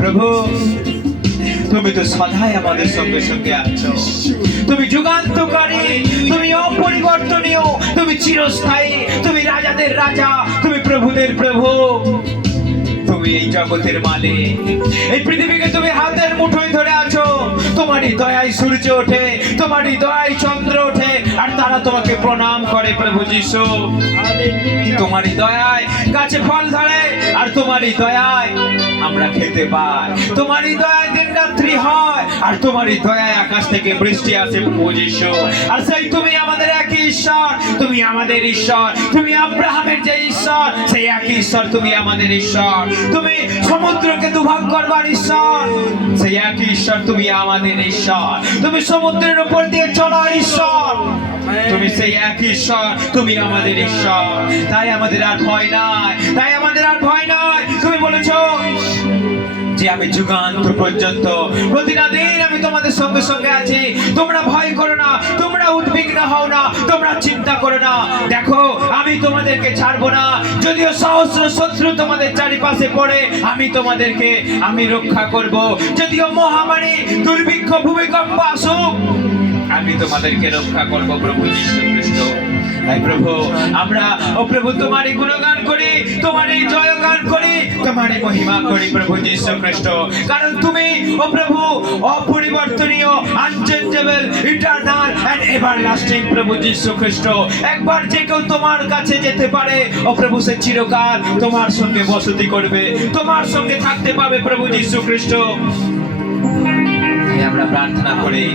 প্রভু তুমি তো সদাই আমাদের সঙ্গে সঙ্গে আছো। তুমি যুগান্তকারী, তুমি অপরিবর্তনীয়, তুমি চিরস্থায়ী, তুমি রাজাদের রাজা, তুমি প্রভুদের প্রভু। তুমি এই জগতের মালিক। এই পৃথিবীকে তুমি হাতের মুঠোয় ধরে আছো। তোমারই দয়ায় সূর্য ওঠে, তোমারই দয়ায় চন্দ্র ওঠে, আর তারা তোমাকে প্রণাম করে প্রভু যিশু। তোমারই দয়ায় গাছে ফল ধরে, আর তোমারই দয়ায় আমরা খেতে পাই। তোমারই দয়ায় দিন রাত্রি হয়, আর তোমারই দয়ায় আকাশ থেকে বৃষ্টি আসে প্রভু যিশু। আর সেই তুমি আমাদের একই ঈশ্বর, তুমি আমাদের ঈশ্বর। তুমি আব্রাহামের যে ঈশ্বর, সেই একই ঈশ্বর তুমি আমাদের ঈশ্বর। তুমি সমুদ্রকে দুভাগ করবার ঈশ্বর, সেই একই ঈশ্বর তুমি আমাদের ঈশ্বর। তুমি সমুদ্রের উপর দিয়ে চলার ঈশ্বর, তুমি সেই এক ঈশ্বর, তুমি আমাদের ঈশ্বর। তাই আমাদের আর ভয় নাই, তাই আমাদের আর ভয় নাই। তুমি বলেছো যে আমি যুগান্তর পর্যন্ত প্রতিদিন আমি তোমাদের সঙ্গে সঙ্গে আছি। তোমরা ভয় করো না, তোমরা উদ্বিগ্ন হও না, তোমরা চিন্তা করো না। দেখো আমি তোমাদেরকে ছাড়বো না। যদিও সহস্র শত্রু তোমাদের চারিপাশে পড়ে, আমি তোমাদেরকে আমি রক্ষা করব। যদিও মহামারী, দুর্ভিক্ষ, ভূমিকম্প আসুক, আমি তোমাদেরকে রক্ষা করব প্রভু যীশু খ্রিস্ট। তাই প্রভু আমরা ও প্রভু তোমারই গুণগান করি, তোমারই জয়গান করি, তোমারই মহিমা করি প্রভু যীশু খ্রিস্ট। কারণ তুমি ও প্রভু অপরিবর্তনীয়, আনচেঞ্জেবল, ইটারনাল এন্ড এভারলাস্টিং প্রভু যীশু খ্রিস্ট। একবার যে কেউ তোমার কাছে যেতে পারে ও প্রভু সে চিরকাল তোমার সঙ্গে বসতি করবে, তোমার সঙ্গে থাকতে পাবে প্রভু যীশু খ্রিস্ট। আমরা প্রার্থনা করি,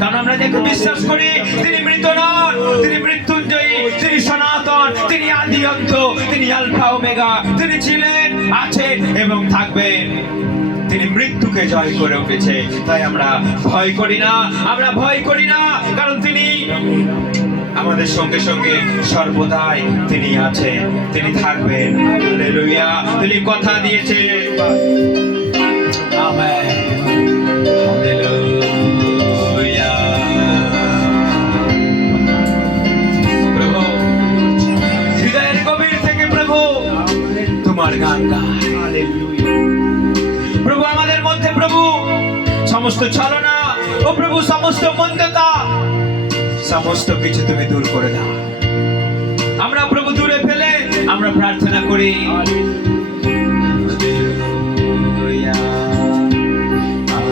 কারণ আমরা যাকে বিশ্বাস করি তিনি মৃত নন, তিনি মৃত্যুঞ্জয়ী, তিনি সনাতন, তিনি আদি অন্ত, তিনি আলফা ওমেগা, তিনি ছিলেন, আছেন এবং থাকবেন। তিনি মৃত্যুকে জয় করে উঠেছে। তাই আমরা ভয় করি না, আমরা ভয় করি না, কারণ তিনি আমাদের সঙ্গে সঙ্গে সর্বদাই তিনি আছেন, তিনি থাকবেন। হালেলুয়া, তিনি কথা দিয়েছে। আমেন। প্রভু হৃদয়ের গভীর থেকে প্রভু তোমার গান গায়। প্রভু আমাদের মধ্যে প্রভু সমস্ত ছলনা ও প্রভু সমস্ত মন্দতা, সমস্ত কিছু তুমি দূর করে দাও। আমরা প্রভু দূরে ফেলে আমরা প্রার্থনা করি।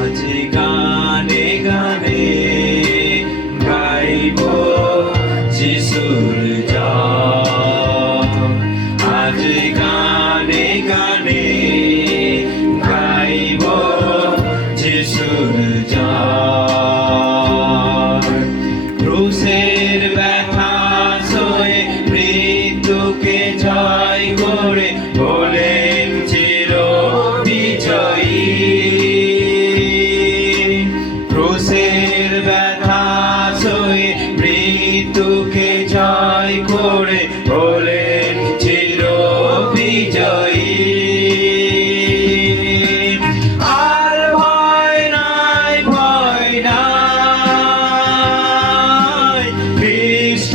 আজ গানে গানে গাইব যিশুর জয়, আজ গানে গানে গাইব যিশুর জয়। ক্রুশের ব্যথা সয়ে মৃত্যুকে জয় করে বলেন চির বিজয়ী। ক্রুশের ব্যথা সয়ে মৃত্যুকে জয় করে বলেন চির বিজয়ী। আর ভয় নাই, ভয় নাই, খ্রিস্ট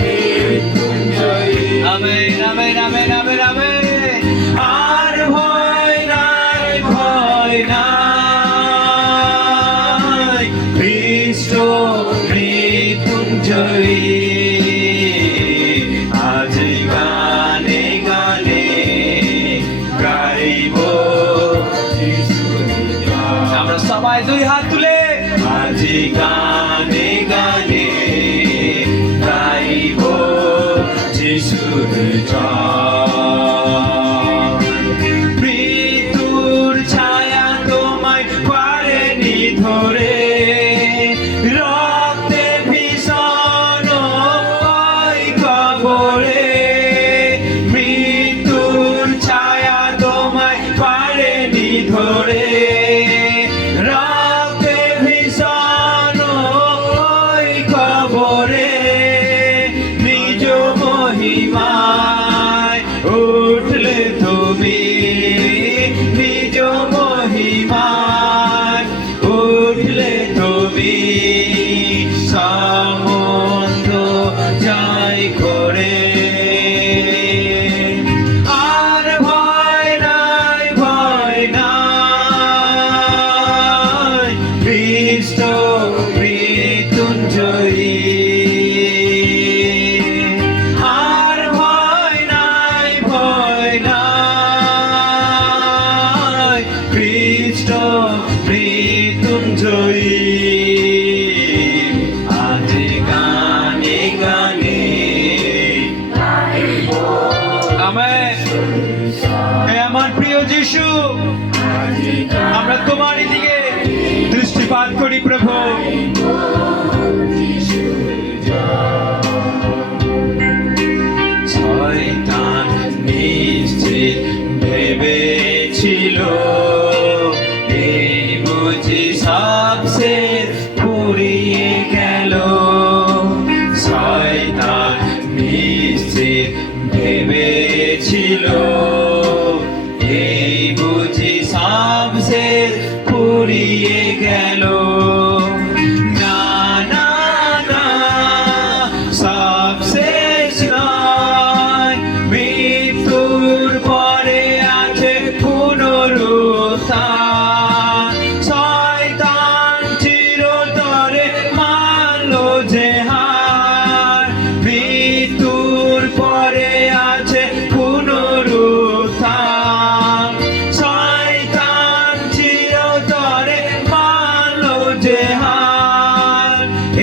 মৃত্যুঞ্জয়ী। Amen, amen, amen, amen, amen. আর ভয় নাই, ভয় নাই, খ্রিস্ট মৃত্যুঞ্জয়ী। আজ গানে গানে গাইব যিশুর জয়। আমরা সবাই দুই হাত তুলে আজ গানে গানে গাইব যিশুর জয়। মৃত্যুর ছায়া তোমায় পারেনি ধরে, রক্তে ভীষণ ওই কবরে। মৃত্যুর ছায়া তোমায় পারেনি ধরে, রক্তে ভীষণ ওই কবরে। নিজ মহিমায় উঠলে তুমি, নিজ মহিমায় উঠলে তুমি, সমুদ্র জয় করে। আর ভয় নাই, ভয় প্রিয় যিশু, আমরা তোমারই দিকে দৃষ্টিপাত করি প্রভু। শয়তান নিশ্চিত ভেবেছিল এই বুঝি সবসে ফুরিয়ে গেল। শয়তান নিশ্চিত ভেবেছিল এই বুঝি সবসে ফুরিয়ে গেল। না না না, সবশেষ নয়, মৃত্যুর পরে আছে পুনরুত্থান। শয়তান চিরতরে মানলো যে হার, মৃত্যুর পরে আছে পুনরুত্থান। শয়তান চিরতরে মানলো যে হার।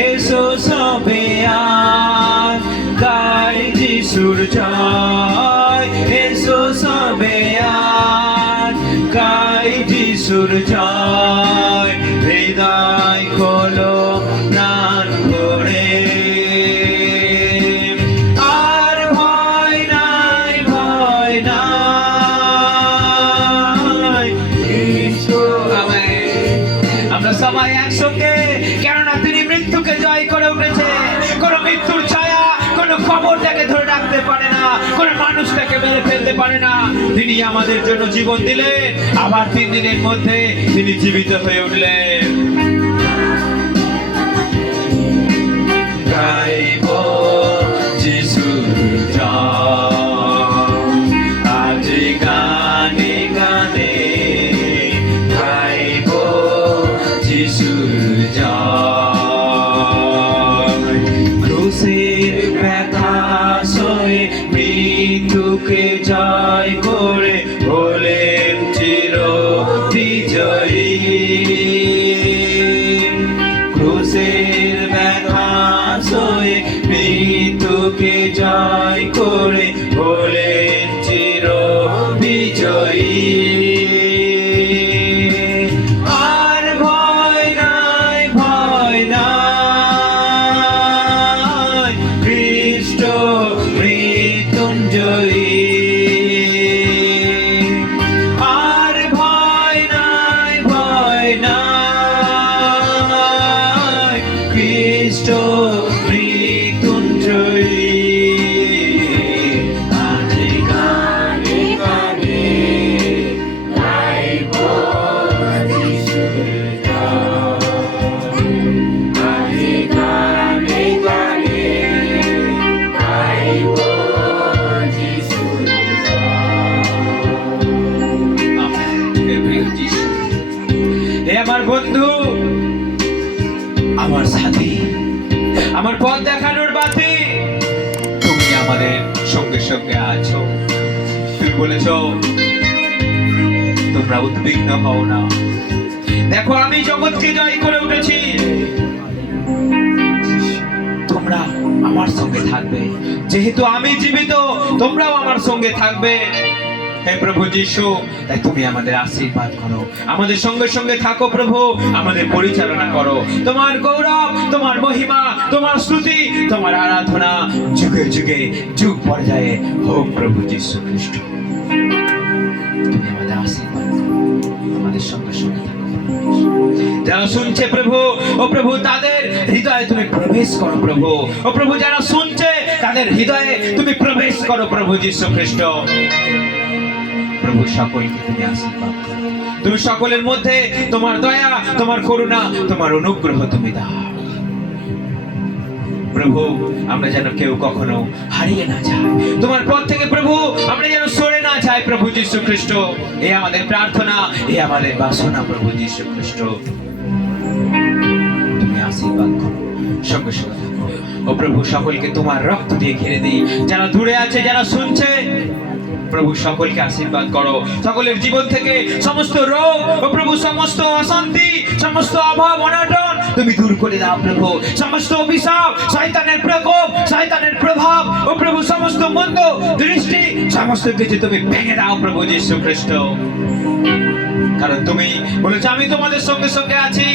এসো সবে আজ গাই যিশুর জয়, এসো সবে আজ গাই যিশুর জয়। হৃদয় খোলো প্রাণ ভরে, আর ভয় নাই, ভয় নাই। আমরা সবাই একসঙ্গে, কেননা তিনি মৃত্যুকে জয় করে উঠেছে। কোন মৃত্যুর ছায়া কোন খবর তাকে ধরে রাখতে পারে না, কোন মানুষ তাকে মেরে ফেলতে পারে না। তিনি আমাদের জন্য জীবন দিলেন, আবার 3 দিনের মধ্যে তিনি জীবিত হয়ে উঠলেন। গাইব যিশুর জয়, আজ গানে গানে গাইব যিশুর জয়। ক্রুশের ব্যথা সয়ে মৃত্যুকে জয় করে হলেন চির বিজয়ী। ক্রুশের ব্যথা সয়ে মৃত্যুকে জয় করে হলেন চির বিজয়ী। আর ভয় নাই, ভয় নাই, খ্রিস্ট মৃত্যুঞ্জয়ী। আর ভয় নাই, ভয় নাই, খ্রিস্ট মৃত্যুঞ্জয়ী। আজ গানে গানে গাইব যিশুর জয়, আজ গানে গানে গাইব যিশুর জয়। হে আমার বন্ধু, আমার সাথী, আমার পথ দেখানোর বাতি, তুমি আমাদের সঙ্গে সঙ্গে আছো। তুমি বলেছ তোমরা উদ্বিগ্ন হও না, দেখো আমি জগৎকে জয় করে উঠেছি। তোমরা আমার সঙ্গে থাকবে, যেহেতু আমি জীবিত তোমরাও আমার সঙ্গে থাকবে। হে প্রভু যিশু, তাই তুমি আমাদের আশীর্বাদ করো, আমাদের সঙ্গে সঙ্গে থাকো প্রভু, আমাদের পরিচালনা করো। তোমার গৌরব, তোমার মহিমা, তোমার স্তুতি, তোমার আরাধনা যুগে যুগে যুগ পর্যায়ে হোক প্রভু যিশু খ্রিস্ট। তুমি আমাদের আশীর্বাদ করো, আমাদের সঙ্গে সঙ্গে থাকো। যারা শুনছে প্রভু, ও প্রভু তাদের হৃদয়ে তুমি প্রবেশ করো প্রভু। ও প্রভু যারা শুনছে তাদের হৃদয়ে তুমি প্রবেশ করো প্রভু যিশু খ্রিস্ট। প্রভু সকলকে তুমি আশীর্বাদ করো, তুমি সকলের মধ্যে তোমার দয়া, তোমার করুণা, তোমার অনুগ্রহ তুমি দাও প্রভু। আমরা যেন কেউ কখনো হারিয়ে না যায় তোমার পথ থেকে প্রভু, আমরা যেন সরে না যাই প্রভু যিশু খ্রিস্ট। এই আমাদের প্রার্থনা, এই আমাদের বাসনা প্রভু যিশু খ্রিস্ট। তুমি আশীর্বাদ করো, সঙ্গে সঙ্গে থাকো। ও প্রভু সকলকে তোমার রক্ত দিয়ে ঘিরে দিই, যারা দূরে আছে, যারা শুনছে প্রভু সকলকে আশীর্বাদ করো, সকলের জীবন থেকে সমস্ত রোগ ও প্রভু সমস্ত অশান্তি, সমস্ত অভাব অনটন তুমি দূর করে দাও প্রভু। সমস্ত অভিশাপ, শয়তানের প্রকোপ, শয়তানের প্রভাব ও প্রভু সমস্ত মন্দ দৃষ্টি সমস্ত কিছু তুমি ভেঙে দাও প্রভু যীশু খ্রিস্ট। কারণ তুমি বলেছো আমি তোমাদের সঙ্গে সঙ্গে আছি,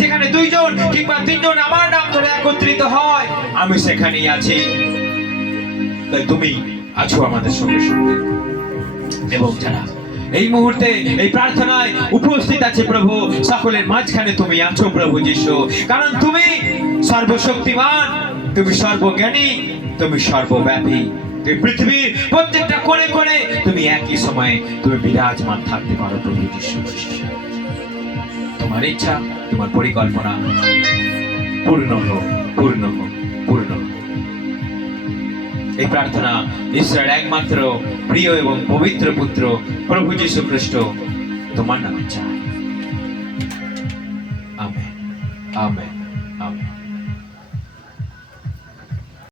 যেখানে 2 জন কিংবা 3 জন আমার নাম ধরে একত্রিত হয় আমি সেখানেই আছি। তাই তুমি আছো আমাদের সঙ্গে সঙ্গে, এবং যারা এই মুহূর্তে এই প্রার্থনায় উপস্থিত আছে প্রভু সকলের মাঝখানে তুমি আছো প্রভু যীশু। কারণ তুমি সর্বশক্তিমান, তুমি সর্বজ্ঞানী, তুমি সর্বব্যাপী, তুমি পৃথিবীর প্রত্যেকটা কোণে কোণে তুমি একই সময়ে তুমি বিরাজমান থাকতে পারো প্রভু যীশু। তোমার ইচ্ছা, তোমার পরিকল্পনা পূর্ণ হোক, পূর্ণ হোক, পূর্ণ হোক। এই প্রার্থনা ঈশ্বরের একমাত্র প্রিয় এবং পবিত্র পুত্র প্রভু যীশু খ্রিস্ট তোমার নামে চাই। Amen, amen.